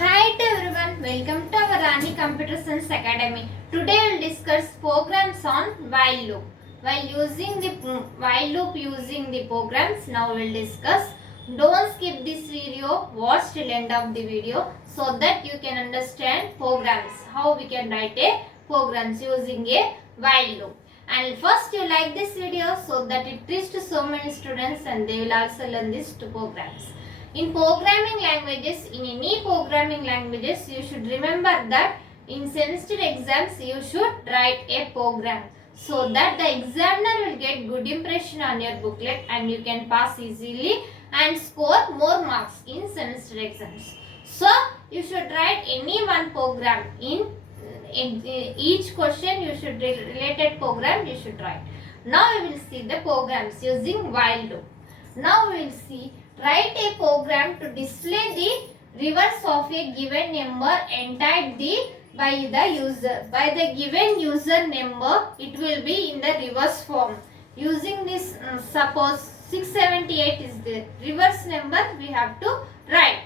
Hi to everyone, welcome to our Rani Computer Science Academy. Today we will discuss programs on while loop. While using the while loop using the programs, now we will discuss. Don't skip this video, watch till end of the video so that you can understand programs, how we can write a programs using a while loop. And first you like this video so that it reaches to so many students and they will also learn these two programs. In programming languages, in any programming languages, you should remember that in semester exams, you should write a program so that the examiner will get good impression on your booklet and you can pass easily and score more marks in semester exams. So, you should write any one program in each question you should related program you should write. Now we will see the programs using while loop. Now we will see write a program to display the reverse of a given number entered by the user. By the given user number, it will be in the reverse form. Using this, suppose 678 is the reverse number we have to write.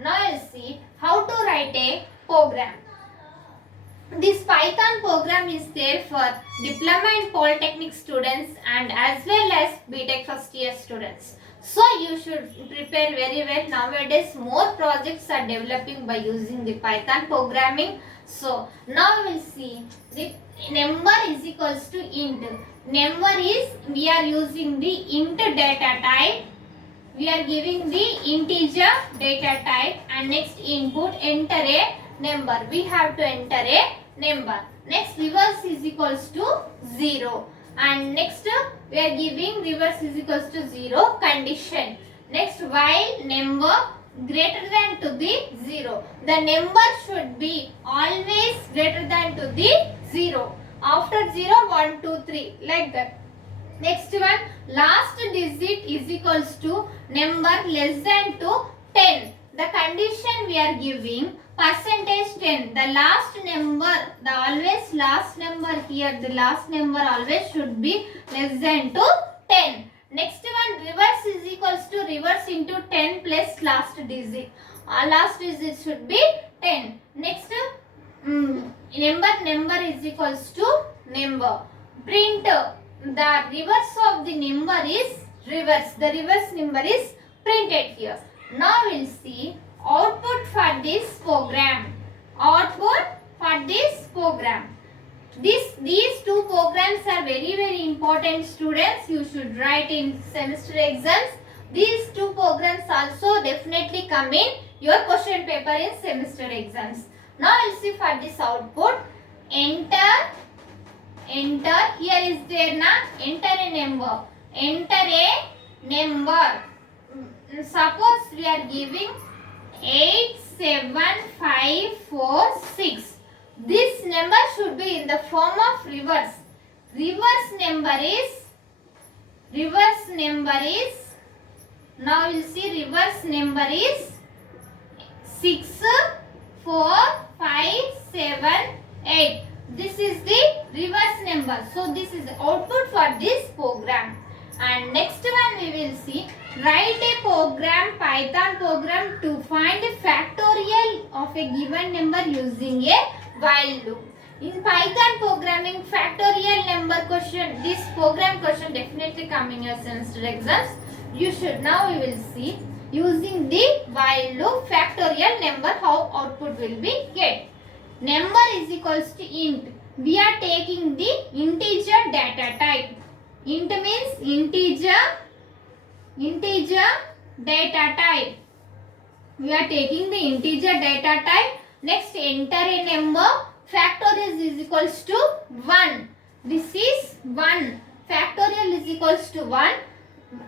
Now you see how to write a program. This Python program is there for diploma and polytechnic students and as well as BTech first year students. So you should prepare very well. Nowadays more projects are developing by using the Python programming. So now we will see the number is equals to int. Number is we are using the int data type. We are giving the integer data type and next input enter a number. We have to enter a number. Next reverse is equals to 0 and next we are giving reverse is equals to 0 condition. Next while number greater than to the 0. The number should be always greater than to the 0. After 0 1 2 3 like that. Next one last digit is equals to number less than to 10. The condition we are giving percentage 10. The last number, the always last number here, the last number always should be less than to 10. Next one reverse is equals to reverse into 10 plus last digit. Last digit should be 10. Next number is equals to number. Print the reverse of the number is reverse. The reverse number is printed here. Now we will see output for this program. Output for this program. These two programs are very important students. You should write in semester exams. These two programs also definitely come in your question paper in semester exams. Now we will see for this output. Enter. Here is there na. Enter a number. Enter a number. Suppose we are giving 87546. This number should be in the form of reverse. Reverse number is now you will see reverse number is 64578. This is the reverse number. So this is the output for this program. And next one we will see write a program, Python program to find a factorial of a given number using a while loop. In Python programming, factorial number question, this program question definitely come in your semester exams. You should now we will see using the while loop factorial number how output will be get. Number is equals to int. We are taking the integer data type. Int means integer data type. We are taking the integer data type. Next enter a number. Factorial is equals to 1. This is 1. Factorial is equals to 1.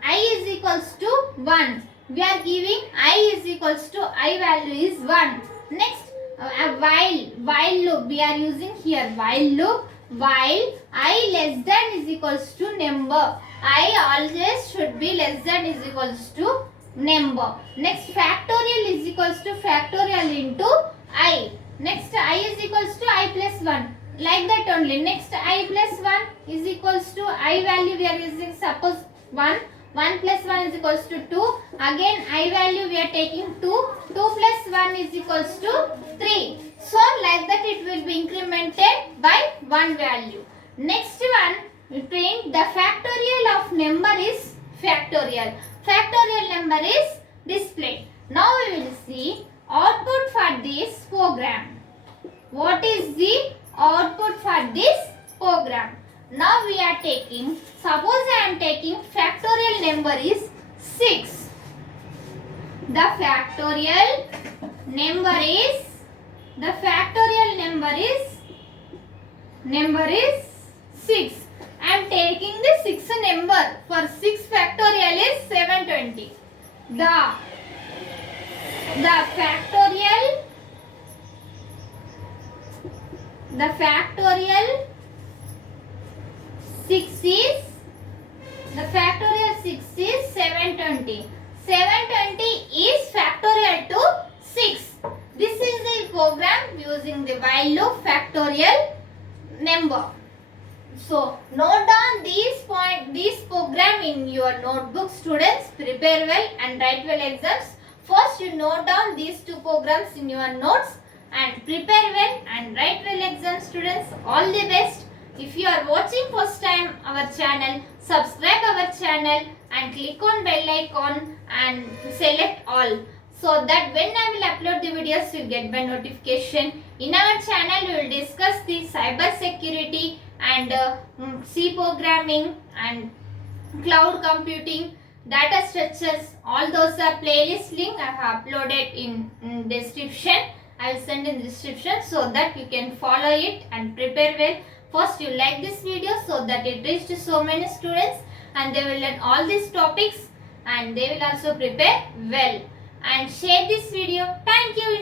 I is equals to 1. We are giving I is equals to I value is 1. Next while loop we are using here while loop. While I less than is equals to number. I always should be less than is equals to number. Next factorial is equals to factorial into I. Next I is equals to I plus 1. Like that only. Next I plus 1 is equals to I value we are using suppose 1. 1 plus 1 is equals to 2. Again I value we are taking 2. 2 plus 1 is equals to 3. So like that it will be incremented by 1 value. Next one, print the factorial of number is factorial. Factorial number is displayed. Now we will see output for this program. What is the output for this program? Now we are taking, suppose I am taking factorial number is 6. The factorial number is number is 6. I am taking the 6 number. For 6 factorial is 720. The factorial 6 is 720. 720 is factorial to 6. This is the program using the while loop factorial number. So note down this program in your notebook, students. Prepare well and write well exams. First you note down these two programs in your notes and prepare well and write well exams, students. All the best. If you are watching first time our channel, subscribe our channel and click on bell icon and select all, so that when I will upload the videos you get by notification. In our channel we will discuss the cyber security and C programming and cloud computing, data structures. All those are playlist link I have uploaded in description. I will send in the description so that you can follow it and prepare well. First you like this video so that it reaches to so many students and they will learn all these topics and they will also prepare well. And share this video. Thank you.